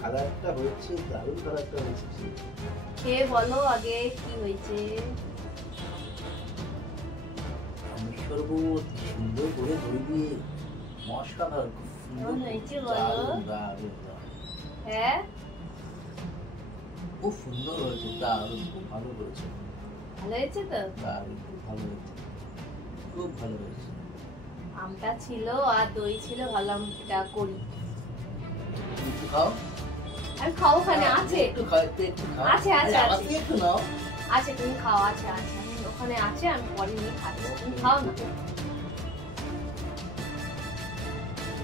কালারটা হয়েছে, দারুণ কালারটা হয়েছে। খেয়ে বলো আগে কি হয়েছে। আমি শরবত সুন্দর করে দই দিয়ে মশলা ধর খুব সুন্দর হয়েছে বলো। হ্যাঁ খুব সুন্দর হয়েছে, দারুণ, খুব ভালো করেছে। ভালো হয়েছে তো? দারুণ, খুব ভালো হয়েছে, খুব ভালো হয়েছে। আমটা ছিল আর দই ছিল, ভাবলাম এটা করি। একটু খাও। আমি খাও, ওখানে আছে একটু খাও, একটু খাও। আছে আছে আছে একটু নাও। আছে, তুমি খাও। আছে আছে, আমি ওখানে আছে, আমি পরে নিয়ে খাচ্ছি। তুমি খাও না,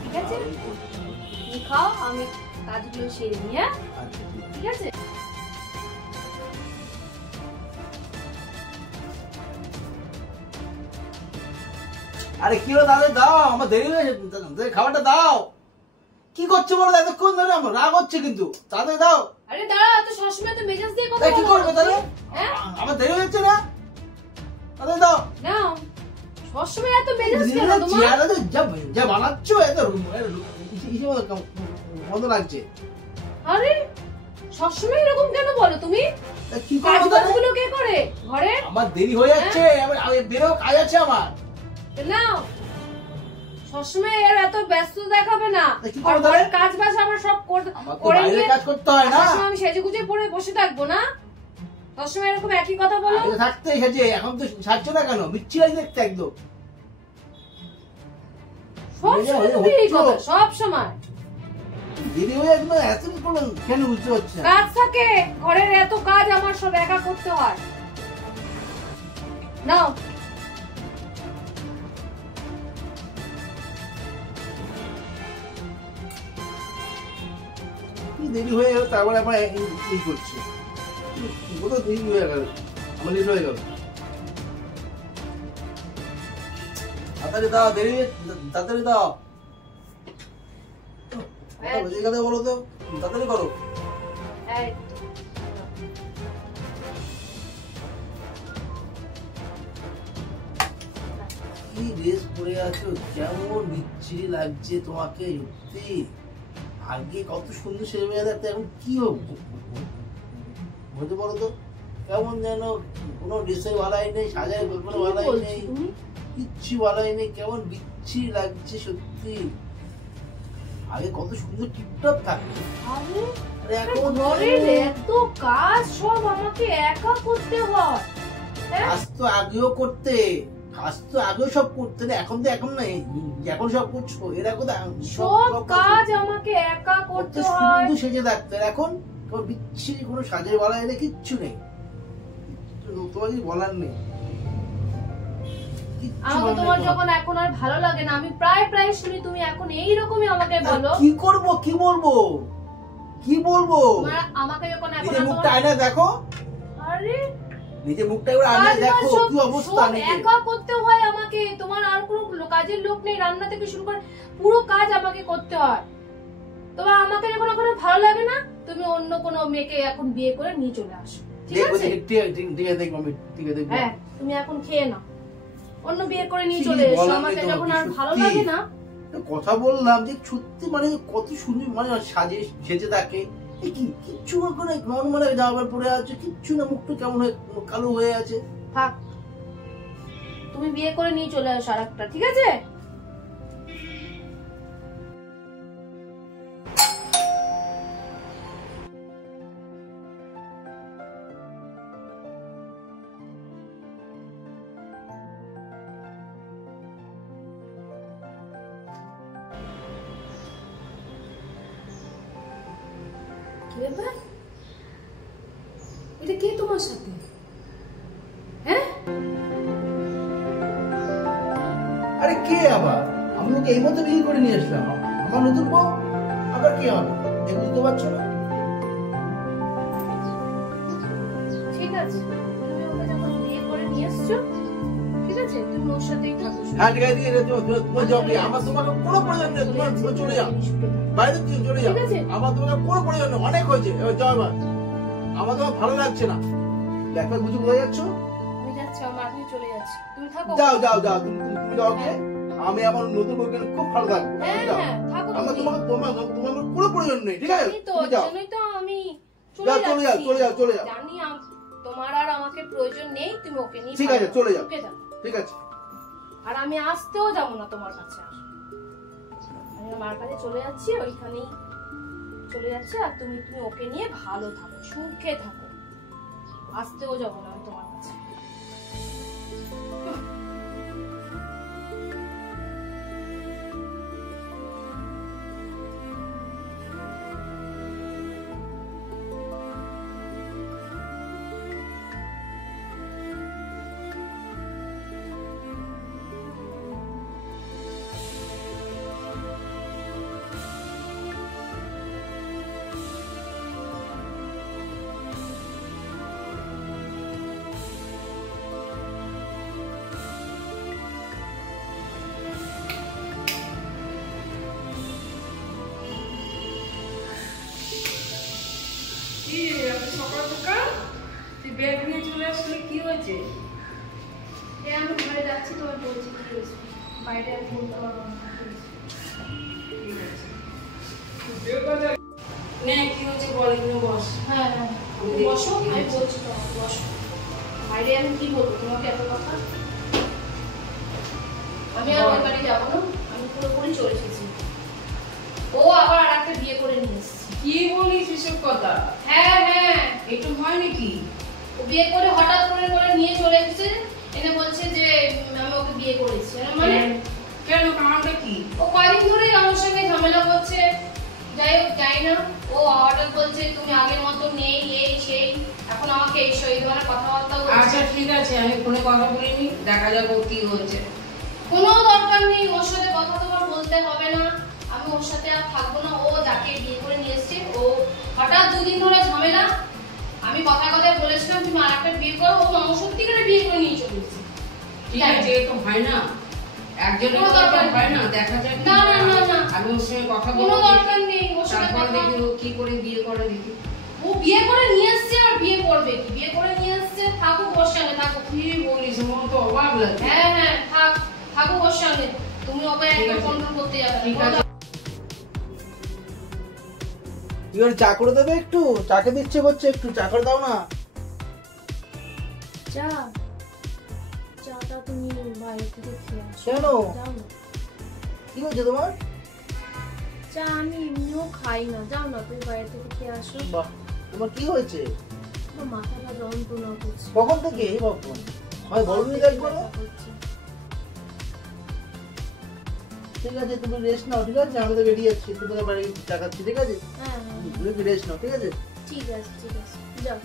ঠিক আছে? তুমি খাও, আমি কাজগুলো সেরে নিই। হ্যাঁ ঠিক আছে। আরে কি হলো দাদা, দাও, আমার দেরি হয়ে যাচ্ছে, খাবারটা দাও। কি করছো বলো, এতক্ষণ ধরে আমার রাগ হচ্ছে কিন্তু, তাড়াতাড়ি দাও। আরে দাঁড়া, তো সবসময় তো মেজাজ দিয়ে কথা কি করবে তাহলে? হ্যাঁ আমার দেরি হয়ে যাচ্ছে না, তাড়াতাড়ি দাও। নাও, সবসময় এত মেজাজ কেন তোমার? চেহারাটা যা বানাচ্ছো এত মত লাগছে। আরে সবসময় এরকম কেন বলো তুমি? কি করবো কাজগুলো কে করে ঘরে? আমার দেরি হয়ে যাচ্ছে, আমি বেরো, কাজ আছে আমার। নাও, সবসময় এত ব্যস্ত দেখাবে না। কি করবো তাহলে? কাজ বাজ আমার সব করে নিয়ে কাজ করতে হয় না। আমি সেজে গুজে পরে বসে থাকবো না? সবসময় এরকম একই কথা বলো। থাকতে এসেছে, এখন তো সাজছো না কেন? বিচ্ছি লাগে দেখতে একদম। সব সময় দেরি হয়ে যাচ্ছে, এত কি করলেন কেন বুঝতে পারছি না। কাজ থাকে ঘরের, এত কাজ আমার সব একা করতে হয়। নাও, দেরি হয়ে গেল, তারপরে আবার এই করছে, কোথাও দেরি হয়ে গেল, আমার লেট হয়ে গেল। তাড়াতাড়ি দাও, দেরি, তাড়াতাড়ি দাও। বেজে গেলে বলো তো, তাড়াতাড়ি করো। কি ড্রেস পরে আছো, কেমন বিচ্ছিরি লাগছে তোমাকে সত্যি। আগে কত সুন্দর সেজে মেয়ে দেখতে, এখন কি হতে পারো তো, কেমন যেন কোনো ড্রেসের বালাই নেই, সাজার কোনো বালাই নেই, কিচ্ছু বালাই নেই, কেমন বিচ্ছিরি লাগছে সত্যি। আগে কত সুন্দর টিপটপ থাকতো, এখন এত কাজ সব আমাকে একা করতে হয়। কাজ তো আগেও করতে, কাজ তো আগেও সব করতে, এখন তো এখন নাই, এখন সব করছো। এরকম সব কাজ আমাকে একা করতে হয়। শুধু সেজে থাকতে, এখন বিচ্ছিরি কোনো সাজের বালাই নেই, কিচ্ছু নেই, তোমার কিছু বলার নেই। আমাকে তোমার যখন এখন আর ভালো লাগে না, আমি প্রায় প্রায় শুনি তুমি এখন এইরকমই আমাকে বলো। কি করবো, কি বলবো, কি বলবো? আমাকে যখন এখন নিজের মুখটা আয়নায় দেখো। আরে নিজের মুখটা একবার আয়নায় দেখো, কি অবস্থা। একা করতে হয় আমাকে, তোমার আর কোনো কাজের লোক নেই। রান্না থেকে শুরু করে পুরো কাজ আমাকে করতে হয়। তোমার আমাকে যখন এখন ভালো লাগে না, তুমি অন্য কোনো মেয়েকে এখন বিয়ে করে নিয়ে চলে আসো, ঠিক আছে? ঠিক আছে, দেখবো আমি, ঠিক আছে। হ্যাঁ, তুমি এখন খেয়ে নাও, অন্য বিয়ে করে নিয়ে চলে এসো। আমাকে যখন আর ভালো লাগে না, কথা বললাম যে সত্যি, মানে কত সুন্দর, মানে সেজে থাকে, কিচ্ছু করে নর্মাল জামা পরে আছে, কিচ্ছু না, মুখটা কেমন হয়ে কালো হয়ে আছে। থাক, তুমি বিয়ে করে নিয়ে চলে আসো আরেকটা, ঠিক আছে? এটা কে তোমার সাথে? হ্যাঁ, আরে কে আবার? আমি ওকে এই মতো বিয়ে করে নিয়ে আসলাম, আমার নতুন বউ আবার কে হবে, বুঝতে পারছো না? ঠিক আছে, তুমি ওকে যখন বিয়ে করে নিয়ে এসছো, ঠিক আছে, তুমি ওর সাথেই থাকো। হ্যাঁ ঠিক আছে, আমার তোমাকে কোনো প্রয়োজন নেই, তোমার চলে যাও, বাইরে দিয়ে চলে যাও, আমার তোমাকে কোনো প্রয়োজন নেই, অনেক হয়েছে, যাও এবার, আমার তোমার ভালো লাগছে না। দেখো বুঝে বোঝা যাচ্ছ, আমি যাচ্ছি, আমার মাথায় চলে যাচ্ছে, তুমি থাকো। যাও যাও যাও, তুমি যাও গিয়ে। আমি আমার নতুন বউকে খুব ভালো থাকবো। হ্যাঁ হ্যাঁ থাকো আমার তুমি। তোমার কোনো প্রয়োজন নেই, ঠিক আছে? জানি তো, তুমি যাও। জন্যই তো আমি চলে যাও, চলে যাও, চলে যাও। জানি তোমার আর আমাকে প্রয়োজন নেই, তুমি ওকে নিয়ে ঠিক আছে, চলে যাও। সুখে থাকো। ঠিক আছে। আর আমি আসতেও যাবো না তোমার কাছে আর। আমি আমার কাছে চলে যাচ্ছি, ওইখানেই চলে যাচ্ছি। আর তুমি ওকে নিয়ে ভালো থাকো, সুখে থাকো। আসতেও যাবো না আমি তোমার কাছে। ব্যাগ নিয়ে চলে আসলে কি হয়েছে? আমি ঘরে যাচ্ছি, তোমার বলছি কি হয়েছে। বাইরে আমি বলতে পারবো না। নে কি হয়েছে বল, এখানে বস। হ্যাঁ হ্যাঁ বসো, আমি বলছি তো, বসো। বাইরে আমি কি বলবো তোমাকে এত কথা? আমি আর ওই বাড়ি যাবো না, আমি পুরোপুরি চলে এসেছি। ও আবার আর একটা বিয়ে করে নিয়ে এসেছে। কি বলিস এসব কথা? হ্যাঁ হ্যাঁ, একটু হয় নাকি? ও বিয়ে করে হঠাৎ করে নিয়ে চলে এসেছে, এনে বলছে যে আমি ওকে বিয়ে করেছি। মানে কেন, কারণটা কি? ও কয়েকদিন ধরে আমার সঙ্গে ঝামেলা করছে, যাই হোক যাই না। ও হঠাৎ বলছে তুমি আগের মতো নেই, এই সেই, এখন আমাকে এই ধরনের কথাবার্তা বলছে। আচ্ছা ঠিক আছে, আমি ফোনে কথা বলিনি, দেখা যাবে কি হচ্ছে। কোনো দরকার নেই, ওর সাথে কথা তোমার বলতে হবে না। আমি ওর সাথে আর থাকবো না। ও যাকে বিয়ে করে নিয়ে এসছে, ও হঠাৎ দুদিন ধরে ঝামেলা। আমি কথায় বলেছিলাম তুমি আর একটা বিয়ে করো, ও সত্যিকারে বিয়ে করে নিয়ে চলে এসেছে। ঠিক আছে, তো হয় না, একজনের কথা তো হয় না, দেখা যায়। না না না না, আমি ওর সঙ্গে কথা কোনো বলবো, দরকার নেই ওর সাথে তারপর কথা। দেখি ও কি করে বিয়ে করে দেখি। ও বিয়ে করে নিয়ে এসছে আর বিয়ে করবে কি? বিয়ে করে নিয়ে এসছে, থাকুক ওর সঙ্গে, থাকুক। কি বলিস, আমার তো অবাক লাগে। হ্যাঁ হ্যাঁ থাকুক ওর সঙ্গে, তুমি ওকে একদম কন্ট্রোল করতে যাবে না। ঠিক আছে। কি করে চা করে দেবে একটু? চাকে দিচ্ছে করছে, একটু চা করে দাও না। চাটা তুমি বাইরে থেকে খেয়ে আসো। কেন? যাও না। কি হয়েছে তোমার? চা আমি এমনিও খাই না, যাও না তুমি বাইরে থেকে খেয়ে আসো। বাহ, তোমার কি হয়েছে? আমার মাথাটা যন্ত্রণা করছে। কখন থেকে? এই বাবু হয় বলুন একবার। ব্যথা করছে। ঠিক আছে, তুমি রেস্ট নাও, ঠিক আছে? আমাদের বেরিয়ে যাচ্ছি, তোমাদের বাড়ি চা খাচ্ছি, ঠিক আছে? হ্যাঁ হ্যাঁ তুমি রেস্ট নাও, ঠিক আছে? ঠিক আছে ঠিক আছে, যাও।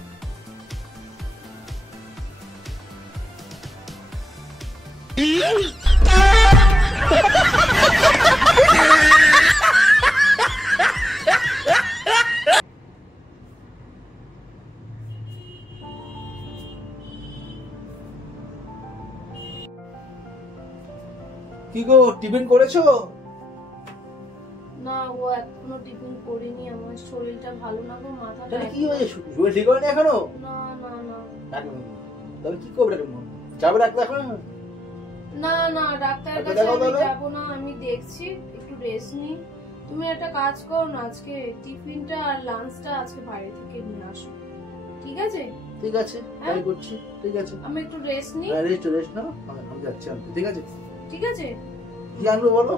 কি গো, টিফিন করেছো? না, ও এখনো টিফিন করিনি, আমার শরীরটা ভালো না গো, মাথাটা তাহলে কি হয়েছে? শরীর ঠিক হয়নি এখনো? না না না তবে কি করবে? যাবে ডাক্তার এখন? না না, ডাক্তারের আচ্ছা, কাছে দেখো আমি তাহলে। যাবো না, আমি দেখছি, একটু রেস্ট নিই। তুমি একটা কাজ করো না, আজকে টিফিনটা আর লাঞ্চটা আজকে বাইরে থেকে নিয়ে আসো, ঠিক আছে? ঠিক আছে, হ্যাঁ? তাই করছি, ঠিক আছে। আমি একটু রেস্ট নিই, রেস্ট নাও, আমি যাচ্ছি আনতে, ঠিক আছে? ঠিক আছে? কি আনবো বলো?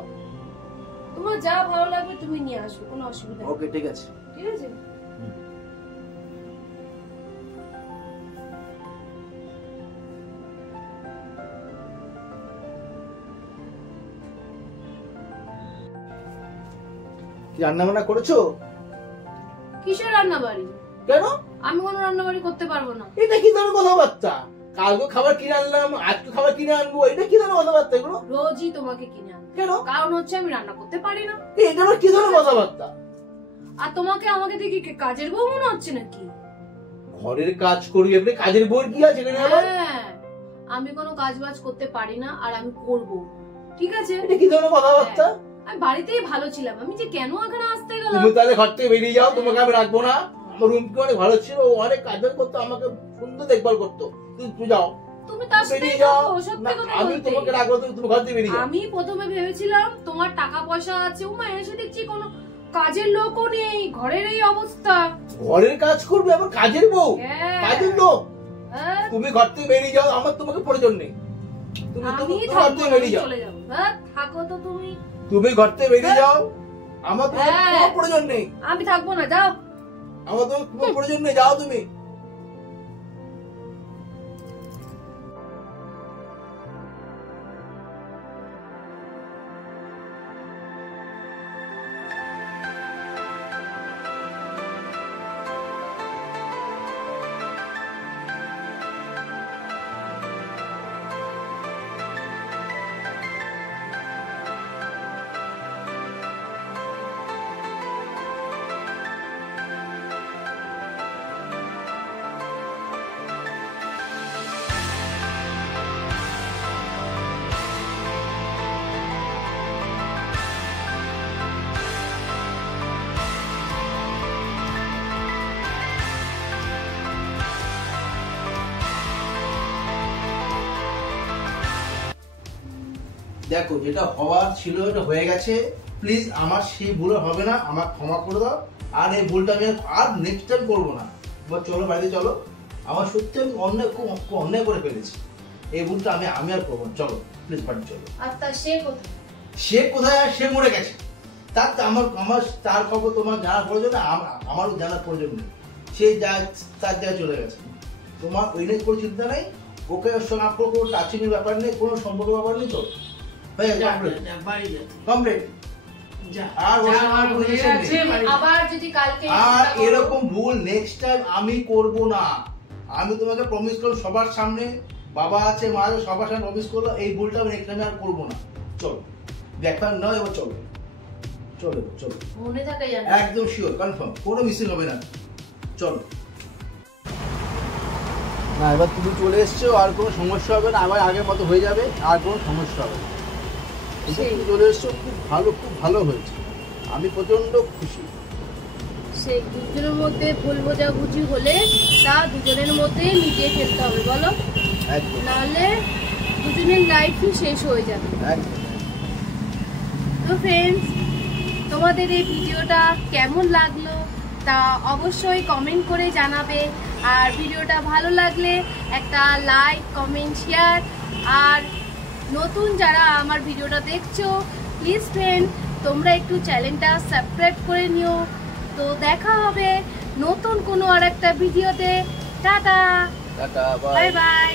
তোমার যা ভালো লাগবে তুমি নিয়ে আসো, কোনো অসুবিধা নেই, ওকে, ঠিক আছে। ঠিক আছে? কি রান্না বান্না করেছো? কিসের রান্না বাড়ি? কেন? আমি কোনো রান্না বাড়ি করতে পারবো না। এটা কি ধরনের কথাবার্তা? কালকে খাবার কিনে আনলাম, আজকে খাবার কিনে আনবো, এটা কি ধরনের কথাবার্তা এগুলো? রোজই তোমাকে কিনে আনবো, কেন? কারণ হচ্ছে আমি রান্না করতে পারি না। এটা আবার কি ধরনের কথাবার্তা? আর তোমাকে আমাকে দেখি কি কাজের বউ মনে হচ্ছে নাকি? ঘরের কাজ করি, আপনি কাজের বউর কি আছে এখানে আবার? হ্যাঁ, আমি কোনো কাজ বাজ করতে পারি না, আর আমি করব, ঠিক আছে? এটা কি ধরনের কথাবার্তা? আমি বাড়িতেই ভালো ছিলাম, আমি যে কেন এখানে আসতে গেলাম? তুমি তাহলে ঘর থেকে বেরিয়ে যাও, তোমাকে আমি রাখবো না। আমার রুম কি অনেক ভালো ছিল, ও অনেক কাজ বাজ করতো, আমাকে সুন্দর দেখভাল করতো। তুমি যাও। তুমি তার সাথে বেরিয়ে যাও। সত্যি না, কথা আমি বলতে তোমাকে রাখবো, তুমি ঘর থেকে বেরিয়ে যাও। আমি প্রথমে ভেবেছিলাম তোমার টাকা পয়সা আছে, উমা এসে দেখছি কোনো কাজের লোকও নেই, ঘরের এই অবস্থা। ঘরের কাজ করবে আবার কাজের বউ, হ্যাঁ। কাজের লোক। হ্যাঁ, তুমি ঘর থেকে বেরিয়ে যাও, আমার তোমাকে প্রয়োজন নেই। তুমি আমি তুমি ঘর থাকবো থেকে না, বেরিয়ে যাও। চলে যাবো। হ্যাঁ, থাকো তো তুমি। তুমি ঘর থেকে বেরিয়ে যাও, আমার তোমার হ্যাঁ। কোনো প্রয়োজন নেই। আমি থাকবো না, যাও। আমার তোমার কোনো প্রয়োজন নেই, যাও তুমি। দেখো, যেটা হওয়ার ছিল এটা হয়ে গেছে। প্লিজ আমার সেই ভুল আর হবে না, আমার ক্ষমা করে দাও। আর এই ভুলটা আমি আর নেক্সট টাইম করবো না। এবার চলো বাড়িতে চলো। আমার সত্যি আমি অন্যায়, খুব অন্যায় করে ফেলেছি। এই ভুলটা আমি আর করবো না। চলো প্লিজ বাড়ি চলো। আর তা সে কোথায়? সে কোথায়? আর সে মরে গেছে। তার আমার তার খবর তোমার জানার প্রয়োজন না, আমারও জানার প্রয়োজন নেই। সে যা তার জায়গায় চলে গেছে। তোমার ওই নিয়ে কোনো চিন্তা নেই। ওকে ওর সঙ্গে আপনার কোনো টাচিংয়ের ব্যাপার নেই, কোনো সম্পর্কের ব্যাপার নেই। তো হয়ে গেছে, বাড়ি যা কমপ্লিট। যা আর ওর যা, সঙ্গে আমার কোনো হয়ে relation গেছে, নেই। বাড়ি যা। আবার যদি কালকে আর এরকম ভুল নেক্সট টাইম আমি করব না। আমি তোমাকে প্রমিস করলাম সবার সামনে, বাবা আছে মা আছে সবার সামনে প্রমিস করলাম, এই ভুলটা আমি নেক্সট টাইম আর করবো না। চলো, দেখার নয়, এবার চলো চলো চলো। মনে থাকে জানো। একদম শিওর, কনফার্ম, কোনো মিসিং হবে না। চলো না, এবার তুমি চলে এসছো, আর কোনো সমস্যা হবে না। আবার আগের মতো হয়ে যাবে, আর কোনো সমস্যা হবে না। এই যে তুমি চলে এসছো, খুব ভালো হয়েছে। আমি প্রচন্ড খুশি। সেই দুজনের মধ্যে ভুল বোঝাবুঝি হলে তা দুজনের মধ্যে মিটিয়ে ফেলতে হবে, বলো? একদম নাহলে দুজনের লাইফই শেষ হয়ে যাবে। একদম। তো ফ্রেন্ডস, তোমাদের এই ভিডিওটা কেমন লাগলো তা অবশ্যই কমেন্ট করে জানাবে। আর ভিডিওটা ভালো লাগলে একটা লাইক, কমেন্ট, শেয়ার। আর নতুন যারা আমার ভিডিওটা দেখছো, প্লিজ ফ্রেন্ড তোমরা একটু চ্যানেলটা সাবস্ক্রাইব করে নিও। তো দেখা হবে নতুন কোনো আর একটা ভিডিওতে। Tata, tata, bye bye.